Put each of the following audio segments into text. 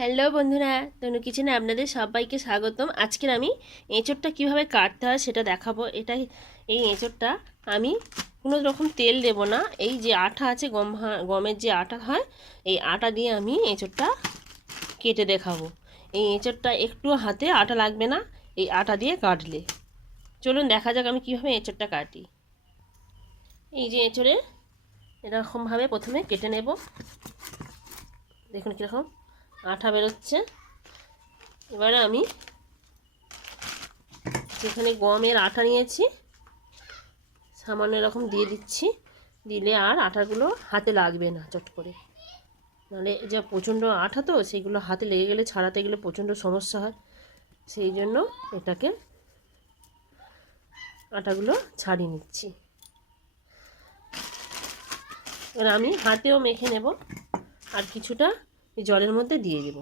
Hello বন্ধুরা, তনু কিচেনে আপনাদের সবাইকে স্বাগতম। আজকের আমি এঁচোড়টা কিভাবে কাটতে হয় সেটা দেখাবো। এই এঁচোড়টা আমি কোনো রকম তেল দেব না। এই যে আটা আছে, গমের যে আটা হয়, এই আটা দিয়ে আমি এঁচোড়টা কেটে দেখাবো। এই এঁচোড়টা একটু হাতে আটা লাগবে না এই আটা দিয়ে কাটলে। চলুন দেখা যাক আমি কীভাবে এঁচোড়টা কাটি। এই যে এঁচোড়ে এরকমভাবে প্রথমে কেটে নেব। দেখুন কীরকম আঠা বেরোচ্ছে। এবারে আমি যেখানে গমের আটা নিয়েছি সামান্য এরকম দিয়ে দিচ্ছি, দিলে আর আটাগুলো হাতে লাগবে না চট করে। নাহলে যা প্রচণ্ড আঠা তো সেইগুলো হাতে লেগে গেলে ছাড়াতে গেলে প্রচণ্ড সমস্যা হয়। সেই জন্য এটাকে আটাগুলো ছাড়িয়ে নিচ্ছি। এবার আমি হাতেও মেখে নেব আর কিছুটা জলের মধ্যে দিয়ে দেব।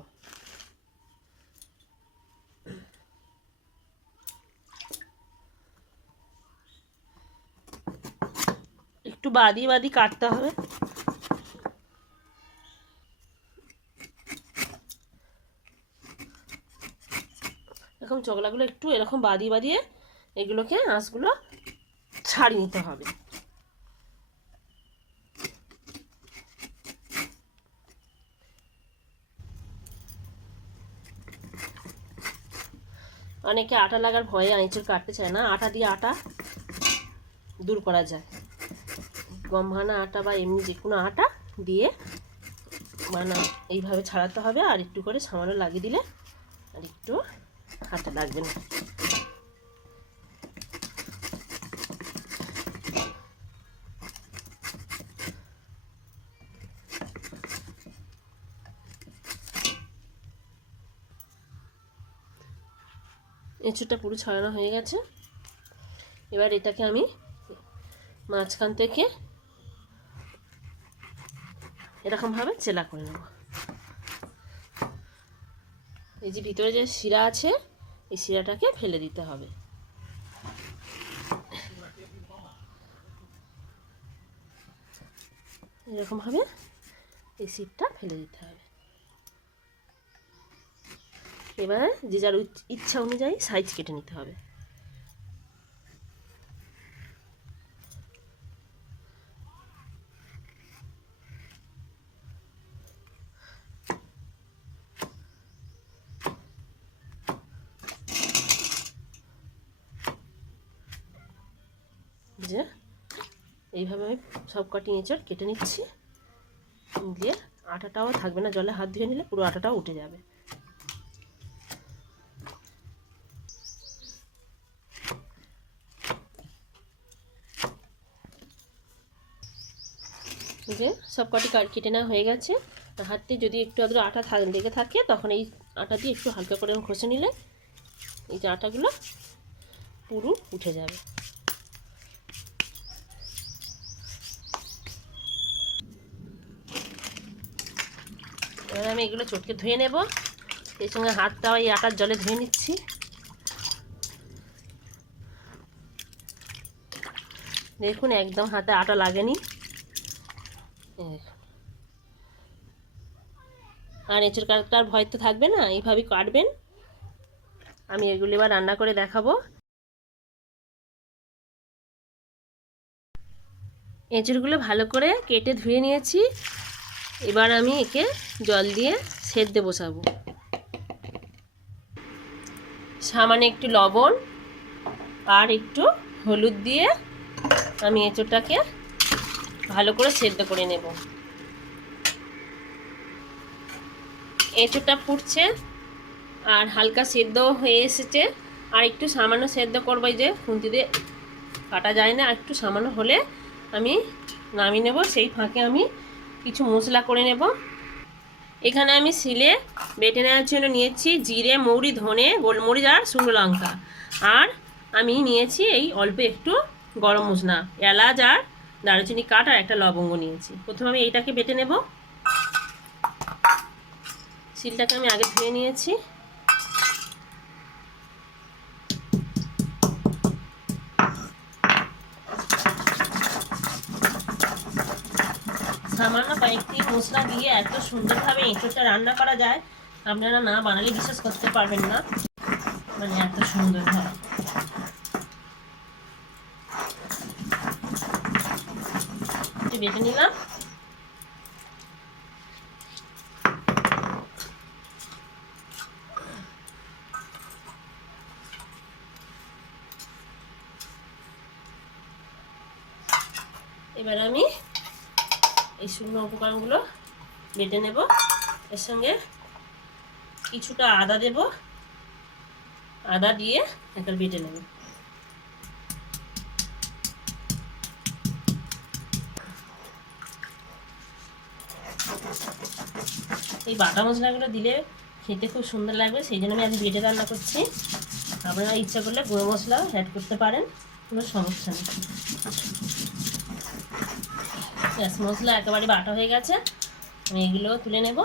একটু বাদি বাদি কাটতে হবে। এরকম চকলাগুলো একটু এরকম বাদিয়ে বাদিয়ে এগুলোকে আঁশগুলো ছাড়িয়ে নিতে হবে। অনেকে আটা লাগার ভয়ে এঁচোড় কাটতে চায় না। আটা দিয়ে আটা দূর করা যায়। গম ভাঙা আটা বা এমনি যে কোনো আটা দিয়ে এইভাবে ছাড়াতে হবে। আর একটু করে সামান্য লাগিয়ে দিলে আর একটু হাতে লাগবে না। এঁচোড়টা পুরো ছড়ানো হয়ে গেছে। এবার এটাকে আমি মাঝখান থেকে এরকমভাবে চেলা করে নেব। এই যে ভিতরে যে শিরা আছে এই শিরাটাকে ফেলে দিতে হবে। এরকমভাবে এই শিরটা ফেলে দিতে হবে। এবার যে যার ইচ্ছা অনুযায়ী সাইজ কেটে নিতে হবে। যে এইভাবে আমি সব কটি এঁচড় কেটে নিচ্ছি। দিয়ে আটাটাও থাকবে না, জলে হাত ধুয়ে নিলে পুরো আটাটাও উঠে যাবে। যে সব কটি কেটে নেওয়া হয়ে গেছে। হাতে যদি একটু আদ্র আটা লেগে থাকে তখন এই আটা দিয়ে একটু হালকা করে ঘষে নিলে এই যে আটাগুলো পুরো উঠে যাবে। এবার আমি এগুলো চটকে ধুয়ে নেব। এর সঙ্গে হাতটাও এই আটার জলে ধুয়ে নিচ্ছি। দেখুন একদম হাতে আটা লাগেনি। আর এঁচোড় কাটার ভয় তো থাকবে না, এইভাবেই কাটবেন। আমি এগুলো এবার রান্না করে দেখাবো। এঁচোড়গুলো ভালো করে কেটে ধুয়ে নিয়েছি। এবার আমি একে জল দিয়ে সেদ্ধে বসাবো। সামান্য একটু লবণ আর একটু হলুদ দিয়ে আমি এঁচোড়টাকে ভালো করে সেদ্ধ করে নেব। এঁচোড়টা ফুটছে আর হালকা সেদ্ধ হয়ে এসেছে। আর একটু সামান্য সেদ্ধ করবো, এই যে খুন্তি দিয়ে কাটা যায় না, একটু সামান্য হলে আমি নামিয়ে নেব। সেই ফাঁকে আমি কিছু মশলা করে নেব। এখানে আমি শিলে বেটে নেওয়ার জন্য নিয়েছি জিরে, মৌরি, ধনে, গোলমরিচ আর শুকনো লঙ্কা। আর আমি নিয়েছি এই অল্প একটু গরম মশলা, এলাচ আর দারুচিনি কাঠ আর একটা লবঙ্গ নিয়েছি। প্রথমে আমি এইটাকে বেটে নেব। শিলটাকে আমি আগে ধুয়ে নিয়েছি। সামান্য কয়েকটি মশলা দিয়ে এত সুন্দরভাবে এঁচোড়টা রান্না করা যায়, আপনারা না বানালে বিশ্বাস করতে পারবেন না, মানে এত সুন্দর হয়। একটু বেটে নিলাম। এবার আমি এই শুকনো উপকরণগুলো বেটে নেব। এর সঙ্গে কিছুটা আদা দেব, আদা দিয়ে একবার বেটে নেব। এই বাটা মশলাগুলো দিলে খেতে খুব সুন্দর লাগবে, সেই জন্য আমি আজ বেটে রান্না করছি। আপনারা ইচ্ছা করলে গুঁড়ো মশলা অ্যাড করতে পারেন, কোনো সমস্যা নেই। গ্যাস মশলা একেবারে বাটা হয়ে গেছে, আমি এগুলো তুলে নেব।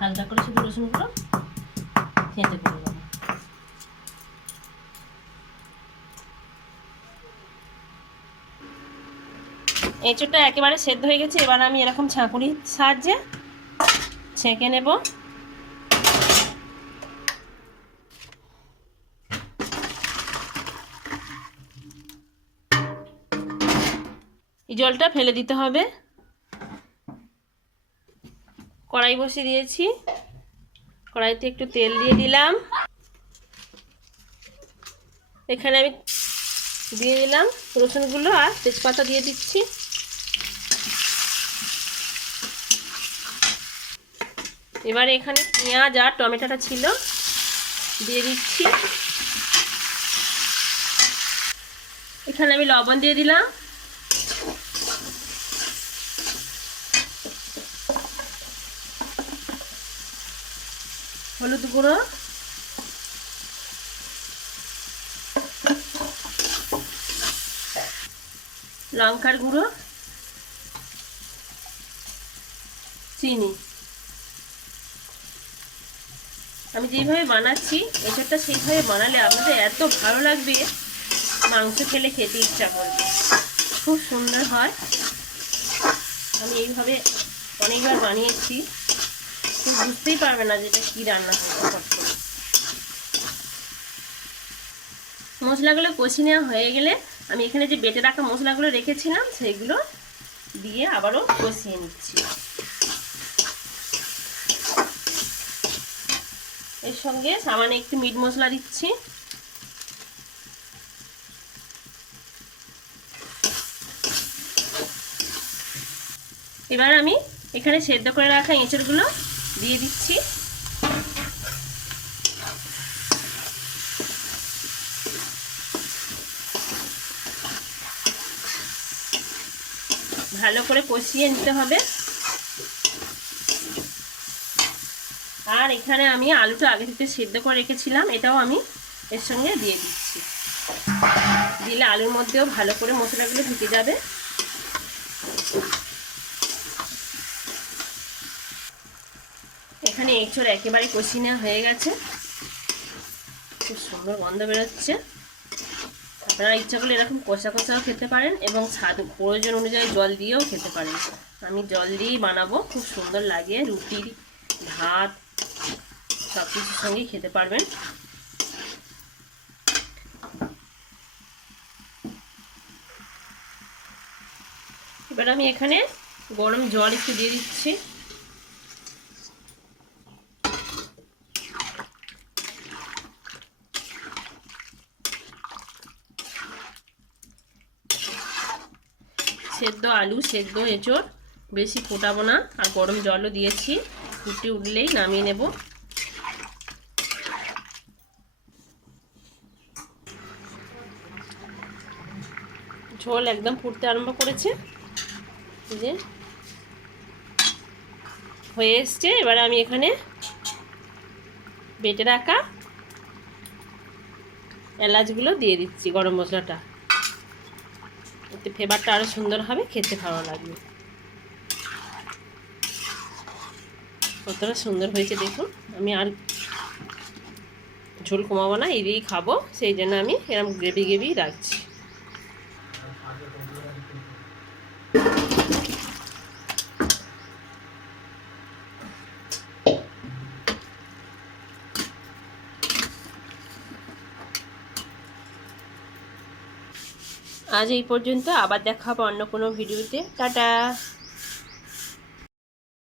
হালকা করে শুধু রসুনগুলো খেতে করে দেবো। এঁচোড়টা একেবারে সেদ্ধ হয়ে গেছে। এবার আমি এরকম ছাঁকুনির সাহায্যে ছেঁকে নেব। এই জলটা ফেলে দিতে হবে। কড়াই বসিয়ে দিয়েছি, কড়াইতে একটু তেল দিয়ে দিলাম। এখানে আমি দিয়ে দিলাম রসুনগুলো আর তেজপাতা দিয়ে দিচ্ছি। এবার এখানে পেঁয়াজ আর টমেটোটা ছিল দিয়ে দিচ্ছি। এখানে আমি লবণ দিয়ে দিলাম। হলুদ গুঁড়ো, লঙ্কার গুঁড়ো, চিনি। আমি যেভাবে বানাচ্ছি এঁচোড়টা সেইভাবে বানালে আপনাদের এত ভালো লাগবে, মাংস খেলে খেতে ইচ্ছা করবে, খুব সুন্দর হয়। আমি এইভাবে অনেকবার বানিয়েছি, কেউ বুঝতেই পারবে না যেটা কী রান্না হয়েছে। মশলাগুলো কষি নেওয়া হয়ে গেলে আমি এখানে যে বেটে রাখা মশলাগুলো রেখেছিলাম সেইগুলো দিয়ে আবারও কষিয়ে নিচ্ছি। এর সঙ্গে সামান্য একটু মিট মশলা দিচ্ছি। এবার আমি এখানে সেদ্ধ করে রাখা এঁচড়গুলো দিয়ে দিচ্ছি। ভালো করে কষিয়ে নিতে হবে। আর এখানে আমি আলুটা আগে থেকে সেদ্ধ করে রেখেছিলাম, এটাও আমি এর সঙ্গে দিয়ে দিচ্ছি। দিলে আলুর মধ্যেও ভালো করে মশলাগুলো ঢুকে যাবে। এখানে এঁচড় একেবারে কষিয়ে নেওয়া হয়ে গেছে, খুব সুন্দর গন্ধ বেরোচ্ছে। আপনারা ইচ্ছা করলে এরকম কষা কষাও খেতে পারেন এবং স্বাদ প্রয়োজন অনুযায়ী জল দিয়েও খেতে পারেন। আমি জল দিয়েই বানাবো, খুব সুন্দর লাগে, রুটি, ভাত সব কিছুর সঙ্গেই খেতে পারবেন। এবার আমি এখানে গরম জল একটু দিয়ে দিচ্ছি। সেদ্ধ আলু, সেদ্ধ এঁচড়, বেশি ফোটাবো না। আর গরম জলও দিয়েছি, ফুটে উঠলেই নামিয়ে নেব। ঝোল একদম ফুটতে আরম্ভ করেছে, যে হয়ে এসছে। এবার আমি এখানে বেটে রাখা এলাচগুলো দিয়ে দিচ্ছি, গরম মশলাটা, এতে ফ্লেভারটা আরও সুন্দর হবে, খেতে ভালো লাগবে। কতটা সুন্দর হয়েছে দেখুন। আমি আর ঝোল কমাবো না, এই দিয়েই খাবো, সেই জন্য আমি এরকম গ্রেভি গ্রেভি রাখছি। আজ এই পর্যন্ত, আবার দেখা হবে অন্য কোনো ভিডিওতে। টাটা।